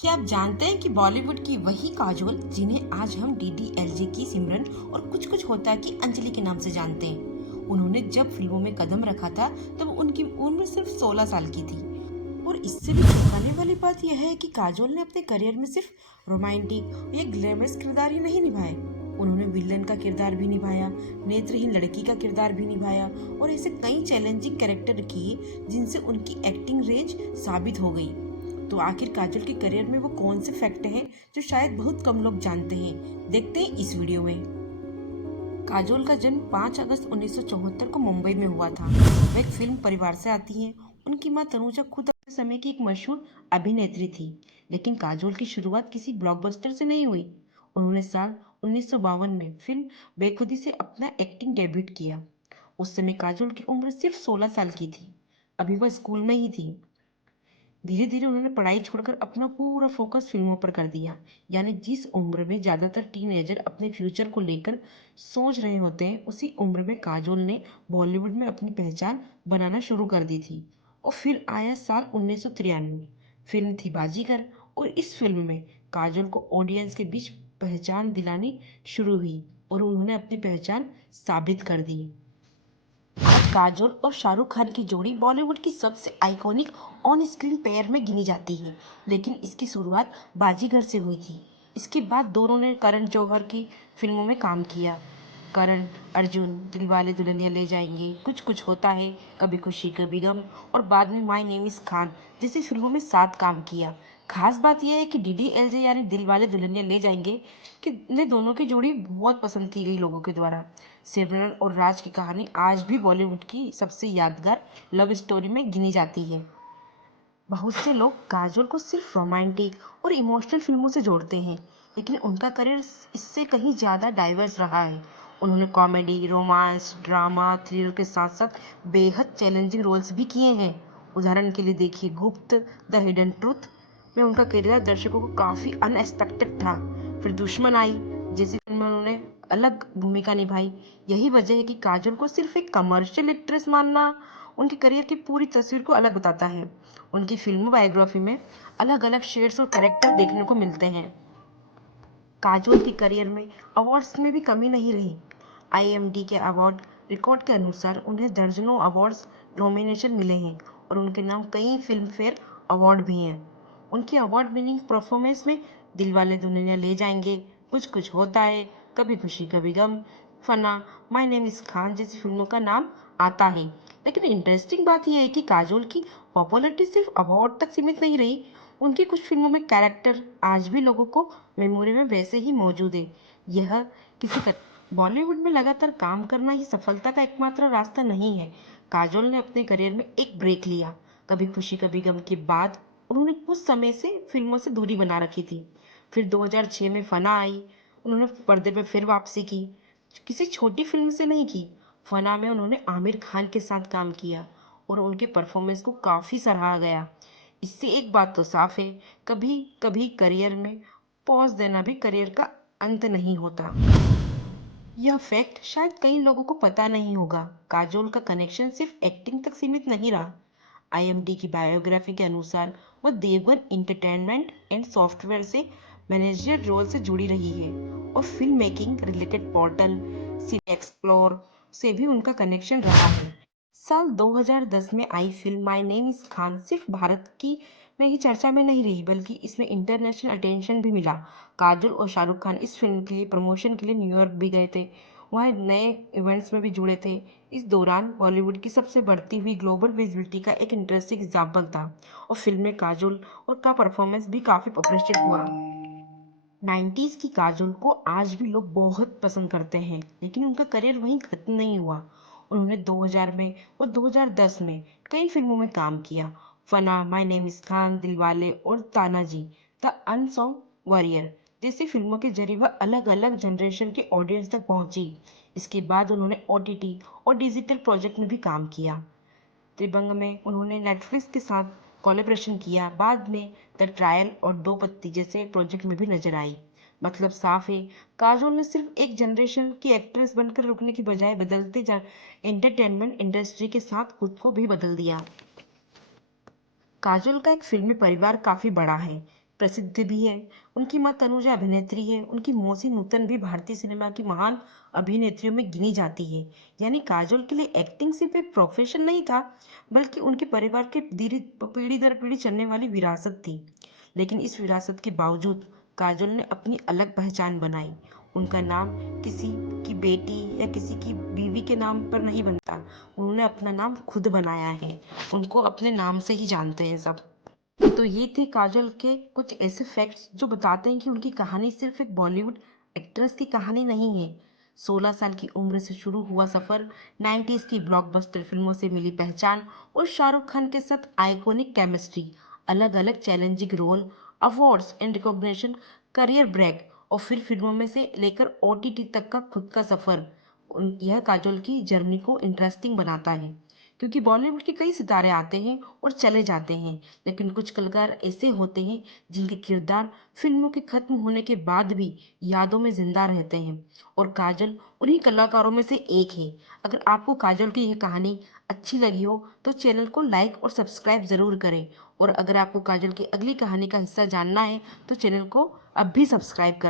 क्या आप जानते हैं कि बॉलीवुड की वही काजोल जिन्हें आज हम डीडीएलजे की सिमरन और कुछ कुछ होता है कि अंजलि के नाम से जानते हैं। उन्होंने जब फिल्मों में कदम रखा था तब उनकी उम्र सिर्फ 16 साल की थी। और इससे भी चौंकाने वाली बात यह है कि काजोल ने अपने करियर में सिर्फ रोमांटिक या ग्लैमरस किरदार ही नहीं निभाए, उन्होंने विलन का किरदार भी निभाया, नेत्रहीन लड़की का किरदार भी निभाया और ऐसे कई चैलेंजिंग कैरेक्टर किए जिनसे उनकी एक्टिंग रेंज साबित हो गई। तो आखिर काजोल के करियर में वो कौन से फैक्ट हैं जो शायद बहुत कम लोग जानते हैं, देखते हैं इस वीडियो में। काजोल का जन्म 5 अगस्त 1974 को मुंबई में हुआ था। वह एक फिल्म परिवार से आती हैं। उनकी मां तनुजा खुद अपने समय की एक मशहूर अभिनेत्री थी, लेकिन काजोल की शुरुआत किसी ब्लॉकबस्टर से नहीं हुई। उन्होंने साल 1952 में फिल्म बेखुदी से अपना एक्टिंग डेब्यूट किया। उस समय काजोल की उम्र सिर्फ 16 साल की थी। अभी वह स्कूल में ही थी। धीरे धीरे उन्होंने पढ़ाई छोड़कर अपना पूरा फोकस फिल्मों पर कर दिया। यानी जिस उम्र में ज्यादातर टीनेजर अपने फ्यूचर को लेकर सोच रहे होते हैं, उसी उम्र में काजोल ने बॉलीवुड में अपनी पहचान बनाना शुरू कर दी थी। और फिर आया साल 1993। फिल्म थी बाजीगर और इस फिल्म में काजोल को ऑडियंस के बीच पहचान दिलानी शुरू हुई और उन्होंने अपनी पहचान साबित कर दी। काजोल और शाहरुख खान की जोड़ी बॉलीवुड की सबसे आइकॉनिक ऑन स्क्रीन पेयर में गिनी जाती है, लेकिन इसकी शुरुआत बाजीगर से हुई थी। इसके बाद दोनों ने करण जौहर की फिल्मों में काम किया। करण अर्जुन, दिलवाले दुल्हनिया ले जाएंगे, कुछ कुछ होता है, कभी खुशी कभी गम और बाद में माय नेम इज खान जैसी फिल्मों में साथ काम किया। खास बात यह है कि डीडीएलजे यानी दिलवाले दुल्हनिया ले जाएंगे कि ने दोनों की जोड़ी बहुत पसंद की गई लोगों के द्वारा। सिमरन और राज की कहानी आज भी बॉलीवुड की सबसे यादगार लव स्टोरी में गिनी जाती है। बहुत से लोग काजोल को सिर्फ रोमांटिक और इमोशनल फिल्मों से जोड़ते हैं, लेकिन उनका करियर इससे कहीं ज़्यादा डाइवर्स रहा है। उन्होंने कॉमेडी, रोमांस, ड्रामा, थ्रिलर के साथ साथ बेहद चैलेंजिंग रोल्स भी किए हैं। उदाहरण के लिए देखिए गुप्त, द हिडन ट्रूथ में उनका किरदार दर्शकों को काफ़ी अनएक्सपेक्टेड था। फिर दुश्मन आई जैसी फिल्म में उन्होंने अलग भूमिका निभाई। यही वजह है कि काजोल को सिर्फ एक कमर्शियल एक्ट्रेस मानना उनके करियर की पूरी तस्वीर को अलग बताता है। उनकी फिल्म बायोग्राफी में अलग अलग शेड्स और कैरेक्टर देखने को मिलते हैं। काजोल के करियर में अवार्ड्स में भी कमी नहीं रही। आईएमडी के अवार्ड रिकॉर्ड के अनुसार उन्हें दर्जनों अवार्ड्स नॉमिनेशन मिले हैं और उनके नाम कई फिल्म फेयर अवार्ड भी हैं। उनकी अवार्ड विनिंग परफॉर्मेंस में दिलवाले दुल्हनिया ले जाएंगे, कुछ कुछ होता है, कभी खुशी कभी गम, फना, माय नेम इज खान जैसी फिल्मों का नाम आता है। लेकिन इंटरेस्टिंग बात यह है कि काजोल की पॉपुलैरिटी सिर्फ अवार्ड तक सीमित नहीं रही। उनकी कुछ फिल्मों में कैरेक्टर आज भी लोगों को मेमोरी में वैसे ही मौजूद है। यह किसी का बॉलीवुड में लगातार काम करना ही सफलता का एकमात्र रास्ता नहीं है। काजोल ने अपने करियर में एक ब्रेक लिया। कभी खुशी कभी गम के बाद उन्होंने कुछ समय से फिल्मों से दूरी बना रखी थी। फिर 2006 में फना आई। उन्होंने पर्दे पर फिर वापसी की, किसी छोटी फिल्म से नहीं की। फना में उन्होंने आमिर खान के साथ काम किया और उनके परफॉर्मेंस को काफ़ी सराहा गया। इससे एक बात तो साफ है, कभी कभी करियर में पॉज देना भी करियर का अंत नहीं होता। यह फैक्ट शायद कई लोगों को पता नहीं होगा। काजोल का कनेक्शन सिर्फ एक्टिंग तक सीमित नहीं रहा। आईएमडी की बायोग्राफी के अनुसार वह देवगन एंटरटेनमेंट एंड सॉफ्टवेयर से मैनेजर रोल से जुड़ी रही है और film making related portal cine explore से भी उनका कनेक्शन रहा है। साल 2010 में आई film my name is Khan सिर्फ भारत की में ही चर्चा में नहीं रही, बल्कि इसमें इंटरनेशनल अटेंशन भी मिला। काजोल और शाहरुख खान इस फिल्म के लिए प्रमोशन के लिए न्यूयॉर्क भी गए थे, वहाँ नए इवेंट्स में भी जुड़े थे। इस दौरान बॉलीवुड की सबसे बढ़ती हुई ग्लोबल विजिबिलिटी का एक इंटरेस्टिंग एग्जाम्पल था और फिल्म में काजोल और का परफॉर्मेंस भी काफ़ी अप्रिशिएट हुआ। 90s की काजोल को आज भी लोग बहुत पसंद करते हैं, लेकिन उनका करियर वहीं खत्म नहीं हुआ। उन्होंने 2000 में और 2010 में कई फिल्मों में काम किया। Fanaa, my name is Khan, Dilwale और तानाजी द अनसॉन्ग वॉरियर जैसी फिल्मों के जरिए वह अलग अलग जनरेशन के ऑडियंस तक पहुंची। इसके बाद उन्होंने ओटीटी और डिजिटल प्रोजेक्ट में भी काम किया। त्रिभंग में उन्होंने नेटफ्लिक्स के साथ कोलैबोरेशन किया। बाद में द ट्रायल और दो पत्ती जैसे प्रोजेक्ट में भी नजर आई। मतलब साफ है, काजोल ने सिर्फ एक जनरेशन की एक्ट्रेस बनकर रुकने की बजाय बदलते एंटरटेनमेंट इंडस्ट्री के साथ खुद को भी बदल दिया। काजोल का एक फिल्मी परिवार काफी बड़ा है। प्रसिद्ध भी है। उनकी मां तनुजा अभिनेत्री है, उनकी मौसी नूतन भी भारतीय सिनेमा की महान अभिनेत्रियों में गिनी जाती है। यानी काजोल के लिए एक्टिंग सिर्फ एक प्रोफेशन नहीं था, बल्कि उनके परिवार के धीरे पीढ़ी दर पीढ़ी चलने वाली विरासत थी। लेकिन इस विरासत के बावजूद काजोल ने अपनी अलग पहचान बनाई। उनका नाम किसी की बेटी या किसी की बीवी के नाम पर नहीं बनता, उन्होंने अपना नाम खुद बनाया है। उनको अपने नाम से ही जानते हैं सब। तो ये थे काजोल के कुछ ऐसे फैक्ट्स जो बताते हैं कि उनकी कहानी सिर्फ एक बॉलीवुड एक्ट्रेस की कहानी नहीं है। 16 साल की उम्र से शुरू हुआ सफर, 90s की ब्लॉकबस्टर फिल्मों से मिली पहचान और शाहरुख खान के साथ आइकॉनिक केमिस्ट्री, अलग अलग challenging role, awards and recognition, career break और फिर फिल्मों में से लेकर ओटीटी तक का खुद का सफर, यह काजोल की जर्नी को इंटरेस्टिंग बनाता है। क्योंकि बॉलीवुड के कई सितारे आते हैं और चले जाते हैं, लेकिन कुछ कलाकार ऐसे होते हैं जिनके किरदार फिल्मों के खत्म होने के बाद भी यादों में जिंदा रहते हैं, और काजल उन्हीं कलाकारों में से एक है। अगर आपको काजल की यह कहानी अच्छी लगी हो तो चैनल को लाइक और सब्सक्राइब ज़रूर करें, और अगर आपको काजल की अगली कहानी का हिस्सा जानना है तो चैनल को अब भी सब्सक्राइब करें।